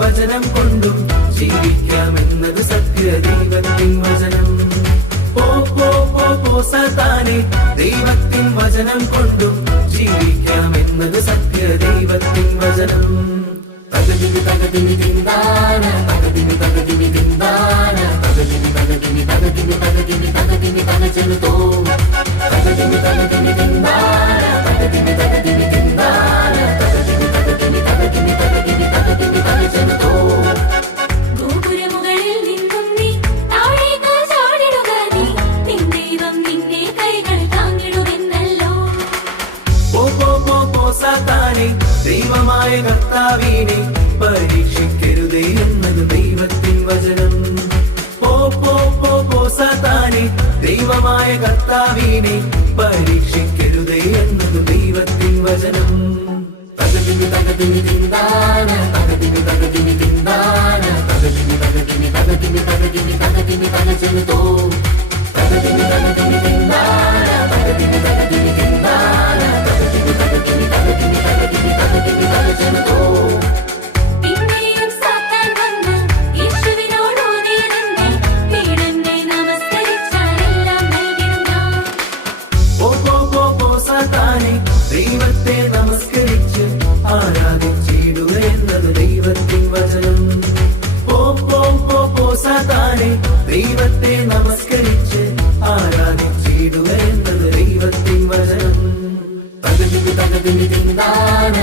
വചനം കൊണ്ടും ജീവിക്കാമെന്നത് സത്യ ദൈവത്തിൻ വചനം. സാത്താനെ ദൈവത്തിൻ വചനം കൊണ്ടും ജീവിക്കാമെന്നത് സത്യ ദൈവത്തിൻ വചനം. തകതിമി തകതിമി തിന്താന തകതിമി തകതിമി തിന്താന തകതിമി തകതിമി തകതിമി തകതിമി തകതിമി തകചെലുതോ തകതിമി തകതിമി തിന്താന തകതിമി തകതിമി തിന്താന തകതിമി തകതിമി തകതിമി തകതിമി തകതിമി തകചെലുതോ. ദൈവമായ കർത്താവിനെ പരീക്ഷിക്കരുതേ എന്നത് ദൈവത്തിൻ വചനം. സാത്താനെ ദൈവമായ കർത്താവിനെ പരീക്ഷിക്കരുതേ എന്നത് ദൈവത്തിൻ വചനം. തകതിമി തകതിമി തിന്താന തകതിമി തകതിമി തിന്താന തകതിമി തകതിമി തകതിമി തകതിമി തകതിമി തകചെലുതോ തകതിമി തകതിമി തിന്താന തകതിമി തകതിമി തിന്താന തകതിമി തകതിമി തകതിമി തകതിമി തകതിമി തകചെലുതോ. ദൈവത്തെ നമസ്കരിച്ച് ആരാധിച്ചിടുക എന്നത് ദൈവത്തിൻ വചനം. സാത്താനെ ദൈവത്തെ നമസ്കരിച്ച് ആരാധിച്ചിടുക എന്നത് ദൈവത്തിൻ വചനം. തകതിമി തകതിമി തിന്താന